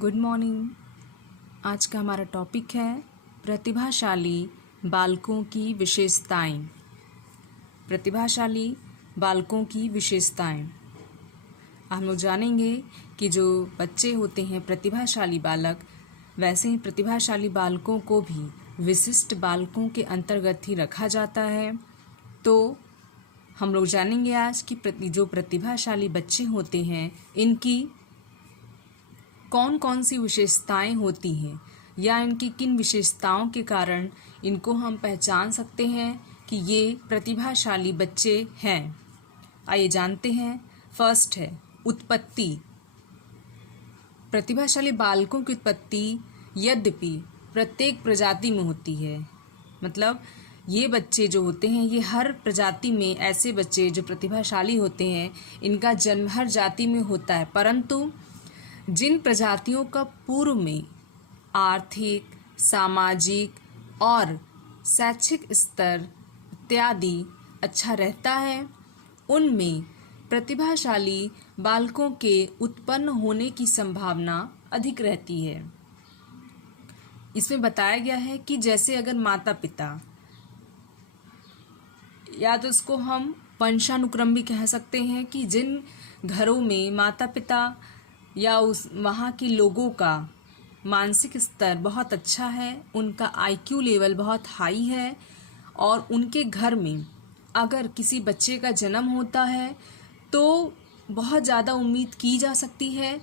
Good morning. आज का हमारा टॉपिक है प्रतिभाशाली बालकों की विशेषताएं। प्रतिभाशाली बालकों की विशेषताएं हम लोग जानेंगे कि जो बच्चे होते हैं प्रतिभाशाली बालक, वैसे ही प्रतिभाशाली बालकों को भी विशिष्ट बालकों के अंतर्गत ही रखा जाता है। तो हम लोग जानेंगे आज कि जो प्रतिभाशाली बच्चे होते हैं इनकी कौन कौन सी विशेषताएं होती हैं या इनकी किन विशेषताओं के कारण इनको हम पहचान सकते हैं कि ये प्रतिभाशाली बच्चे हैं। आइए जानते हैं। फर्स्ट है उत्पत्ति। प्रतिभाशाली बालकों की उत्पत्ति यद्यपि प्रत्येक प्रजाति में होती है, मतलब ये बच्चे जो होते हैं ये हर प्रजाति में ऐसे बच्चे जो प्रतिभाशाली होते हैं इनका जन्म हर जाति में होता है, परंतु जिन प्रजातियों का पूर्व में आर्थिक, सामाजिक और शैक्षिक स्तर इत्यादि अच्छा रहता है उनमें प्रतिभाशाली बालकों के उत्पन्न होने की संभावना अधिक रहती है। इसमें बताया गया है कि जैसे अगर माता पिता, या तो इसको हम वंशानुक्रम भी कह सकते हैं कि जिन घरों में माता पिता या वहाँ के लोगों का मानसिक स्तर बहुत अच्छा है, उनका IQ लेवल बहुत हाई है और उनके घर में अगर किसी बच्चे का जन्म होता है तो बहुत ज़्यादा उम्मीद की जा सकती है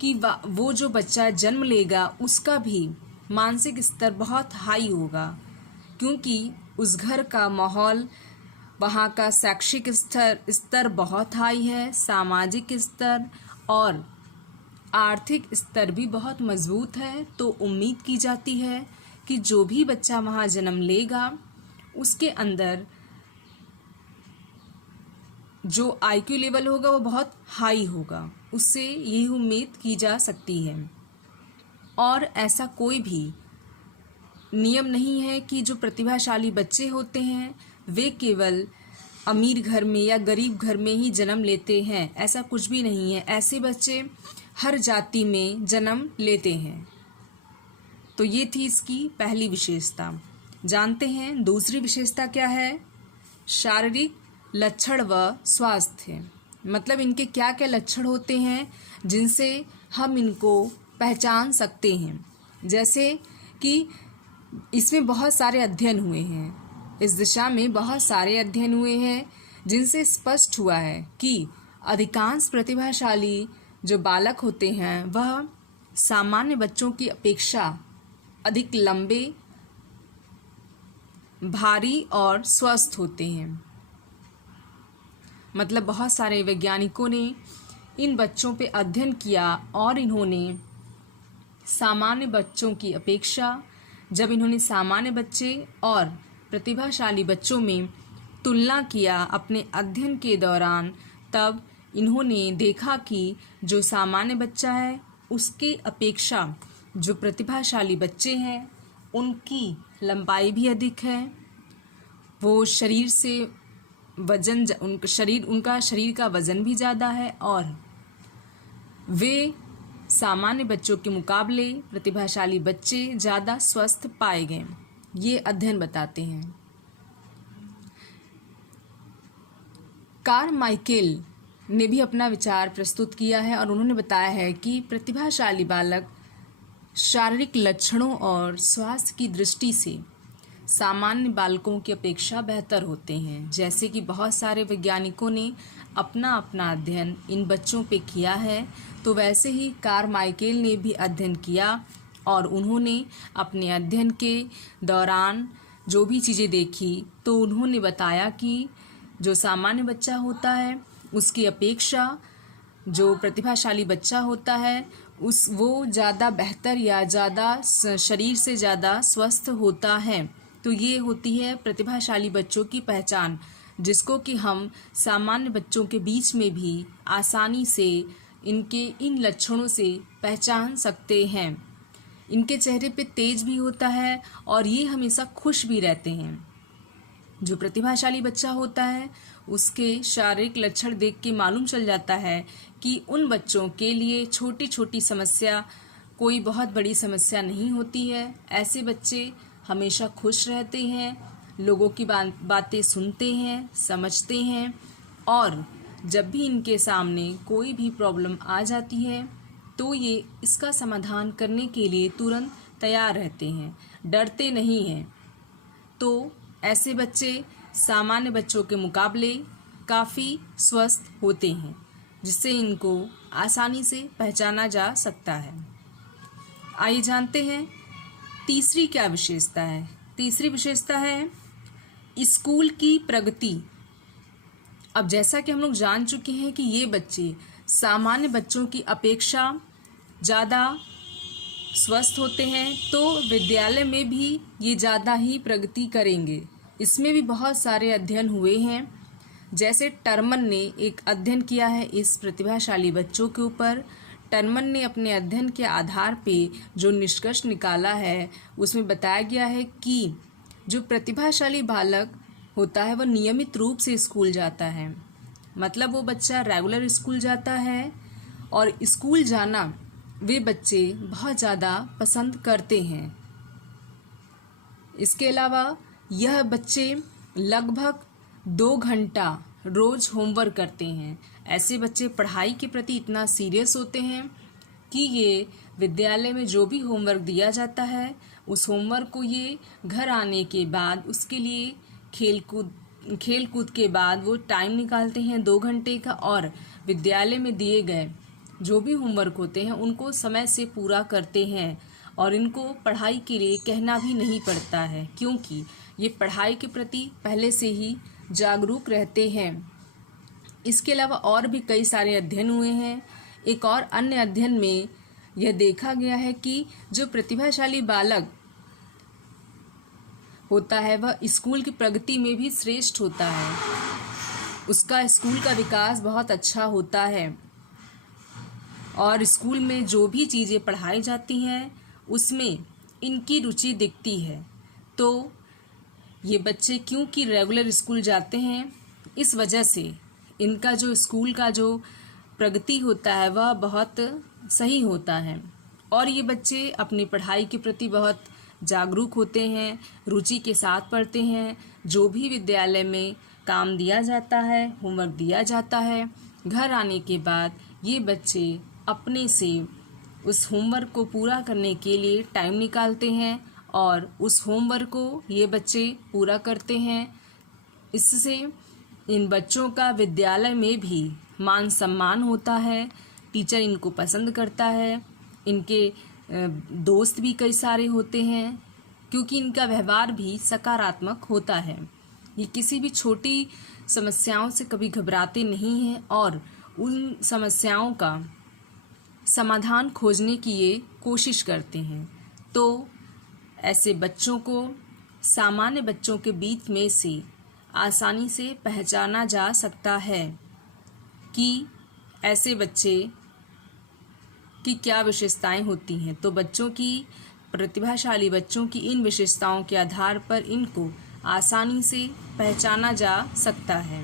कि वो जो बच्चा जन्म लेगा उसका भी मानसिक स्तर बहुत हाई होगा, क्योंकि उस घर का माहौल, वहाँ का शैक्षिक स्तर बहुत हाई है, सामाजिक स्तर और आर्थिक स्तर भी बहुत मजबूत है। तो उम्मीद की जाती है कि जो भी बच्चा वहाँ जन्म लेगा उसके अंदर जो IQ लेवल होगा वो बहुत हाई होगा, उससे यही उम्मीद की जा सकती है। और ऐसा कोई भी नियम नहीं है कि जो प्रतिभाशाली बच्चे होते हैं वे केवल अमीर घर में या गरीब घर में ही जन्म लेते हैं, ऐसा कुछ भी नहीं है। ऐसे बच्चे हर जाति में जन्म लेते हैं। तो ये थी इसकी पहली विशेषता। जानते हैं दूसरी विशेषता क्या है। शारीरिक लक्षण व स्वास्थ्य, मतलब इनके क्या क्या लक्षण होते हैं जिनसे हम इनको पहचान सकते हैं। जैसे कि इसमें बहुत सारे अध्ययन हुए हैं, इस दिशा में बहुत सारे अध्ययन हुए हैं जिनसे स्पष्ट हुआ है कि अधिकांश प्रतिभाशाली जो बालक होते हैं वह सामान्य बच्चों की अपेक्षा अधिक लंबे, भारी और स्वस्थ होते हैं। मतलब बहुत सारे वैज्ञानिकों ने इन बच्चों पे अध्ययन किया और इन्होंने सामान्य बच्चों की अपेक्षा, जब इन्होंने सामान्य बच्चे और प्रतिभाशाली बच्चों में तुलना किया अपने अध्ययन के दौरान, तब इन्होंने देखा कि जो सामान्य बच्चा है उसके अपेक्षा जो प्रतिभाशाली बच्चे हैं उनकी लंबाई भी अधिक है, वो शरीर से वजन, उनका शरीर का वजन भी ज़्यादा है और वे सामान्य बच्चों के मुकाबले प्रतिभाशाली बच्चे ज़्यादा स्वस्थ पाए गए, ये अध्ययन बताते हैं। कारमाइकेल ने भी अपना विचार प्रस्तुत किया है और उन्होंने बताया है कि प्रतिभाशाली बालक शारीरिक लक्षणों और स्वास्थ्य की दृष्टि से सामान्य बालकों की अपेक्षा बेहतर होते हैं। जैसे कि बहुत सारे वैज्ञानिकों ने अपना अपना अध्ययन इन बच्चों पे किया है, तो वैसे ही कारमाइकेल ने भी अध्ययन किया और उन्होंने अपने अध्ययन के दौरान जो भी चीज़ें देखी तो उन्होंने बताया कि जो सामान्य बच्चा होता है उसकी अपेक्षा जो प्रतिभाशाली बच्चा होता है वो ज़्यादा बेहतर या ज़्यादा शरीर से ज़्यादा स्वस्थ होता है। तो ये होती है प्रतिभाशाली बच्चों की पहचान, जिसको कि हम सामान्य बच्चों के बीच में भी आसानी से इनके इन लक्षणों से पहचान सकते हैं। इनके चेहरे पे तेज भी होता है और ये हमेशा खुश भी रहते हैं। जो प्रतिभाशाली बच्चा होता है उसके शारीरिक लक्षण देख के मालूम चल जाता है कि उन बच्चों के लिए छोटी छोटी समस्या कोई बहुत बड़ी समस्या नहीं होती है। ऐसे बच्चे हमेशा खुश रहते हैं, लोगों की बातें सुनते हैं, समझते हैं और जब भी इनके सामने कोई भी प्रॉब्लम आ जाती है तो ये इसका समाधान करने के लिए तुरंत तैयार रहते हैं, डरते नहीं हैं। तो ऐसे बच्चे सामान्य बच्चों के मुकाबले काफ़ी स्वस्थ होते हैं, जिससे इनको आसानी से पहचाना जा सकता है। आइए जानते हैं तीसरी क्या विशेषता है। तीसरी विशेषता है स्कूल की प्रगति। अब जैसा कि हम लोग जान चुके हैं कि ये बच्चे सामान्य बच्चों की अपेक्षा ज़्यादा स्वस्थ होते हैं, तो विद्यालय में भी ये ज़्यादा ही प्रगति करेंगे। इसमें भी बहुत सारे अध्ययन हुए हैं। जैसे टर्मन ने एक अध्ययन किया है इस प्रतिभाशाली बच्चों के ऊपर। टर्मन ने अपने अध्ययन के आधार पे जो निष्कर्ष निकाला है उसमें बताया गया है कि जो प्रतिभाशाली बालक होता है वह नियमित रूप से स्कूल जाता है। मतलब वो बच्चा रेगुलर स्कूल जाता है और स्कूल जाना वे बच्चे बहुत ज़्यादा पसंद करते हैं। इसके अलावा यह बच्चे लगभग 2 घंटा रोज़ होमवर्क करते हैं। ऐसे बच्चे पढ़ाई के प्रति इतना सीरियस होते हैं कि ये विद्यालय में जो भी होमवर्क दिया जाता है उस होमवर्क को ये घर आने के बाद उसके लिए खेल कूद के बाद वो टाइम निकालते हैं 2 घंटे का, और विद्यालय में दिए गए जो भी होमवर्क होते हैं उनको समय से पूरा करते हैं और इनको पढ़ाई के लिए कहना भी नहीं पड़ता है, क्योंकि ये पढ़ाई के प्रति पहले से ही जागरूक रहते हैं। इसके अलावा और भी कई सारे अध्ययन हुए हैं। एक और अन्य अध्ययन में यह देखा गया है कि जो प्रतिभाशाली बालक होता है वह स्कूल की प्रगति में भी श्रेष्ठ होता है। उसका स्कूल का विकास बहुत अच्छा होता है और स्कूल में जो भी चीज़ें पढ़ाई जाती हैं उसमें इनकी रुचि दिखती है। तो ये बच्चे क्योंकि रेगुलर स्कूल जाते हैं, इस वजह से इनका जो स्कूल का जो प्रगति होता है वह बहुत सही होता है और ये बच्चे अपनी पढ़ाई के प्रति बहुत जागरूक होते हैं, रुचि के साथ पढ़ते हैं। जो भी विद्यालय में काम दिया जाता है, होमवर्क दिया जाता है, घर आने के बाद ये बच्चे अपने से उस होमवर्क को पूरा करने के लिए टाइम निकालते हैं और उस होमवर्क को ये बच्चे पूरा करते हैं। इससे इन बच्चों का विद्यालय में भी मान सम्मान होता है, टीचर इनको पसंद करता है, इनके दोस्त भी कई सारे होते हैं क्योंकि इनका व्यवहार भी सकारात्मक होता है। ये किसी भी छोटी समस्याओं से कभी घबराते नहीं हैं और उन समस्याओं का समाधान खोजने की ये कोशिश करते हैं। तो ऐसे बच्चों को सामान्य बच्चों के बीच में से आसानी से पहचाना जा सकता है कि ऐसे बच्चे की क्या विशेषताएं होती हैं। तो बच्चों की, प्रतिभाशाली बच्चों की इन विशेषताओं के आधार पर इनको आसानी से पहचाना जा सकता है।